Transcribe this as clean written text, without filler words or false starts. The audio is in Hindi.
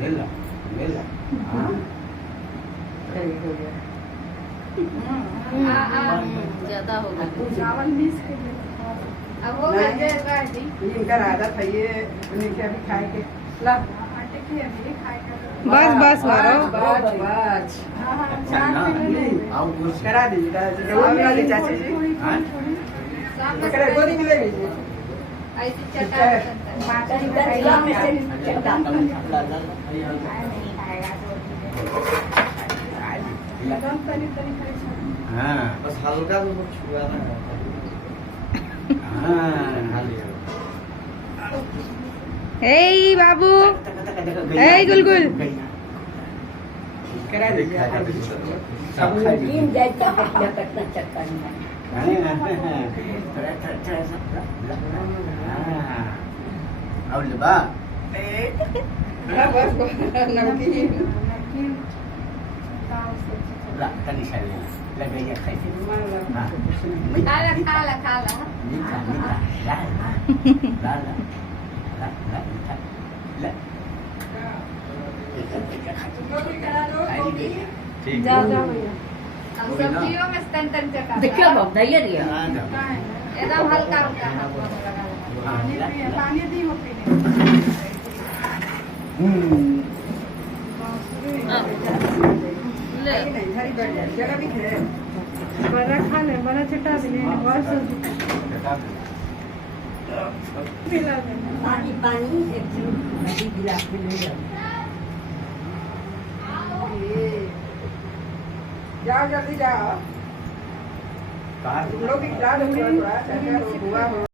मेला मेला हाँ ज्यादा हो गया चावल मिस के अब हो गया इनका आदत है ये उनके अभी खाए के ला आटे की अभी खाए कर बस बस मारो बस बस आओ कुछ करा दीजिए वाली चाची जी हाँ करा गोली मिलेगी जी ऐसी चटाई हाँ बस हल्का तो कुछ छुआ ना हाँ ए बाबू ए गुलगुल करा दीजिए सब खा टीम जाता पटना पटना चक्कर में और लबा बस नमकीन ला तनी साले लगाइए खाइए हाँ खाला खाला खाला मीठा मीठा ला ला ला ला ला मीठा ला ठीक जाओ जाओ भैया अब सब्जियों में तन तन चका देखियो बाप दैया रिया एकदम हल्का हल्का हाथ में लगा पानी दी हो पीने ले नहीं हरी बढ़ जाए जगह भी है बड़ा खा ले बड़ा चटा भी ले बहुत सब्जी पिला दे पानी पानी एक बड़ी गिलास में ले जाओ जाओ जल्दी जाओ कार लोग भी खिला दो थोड़ा थोड़ा हुआ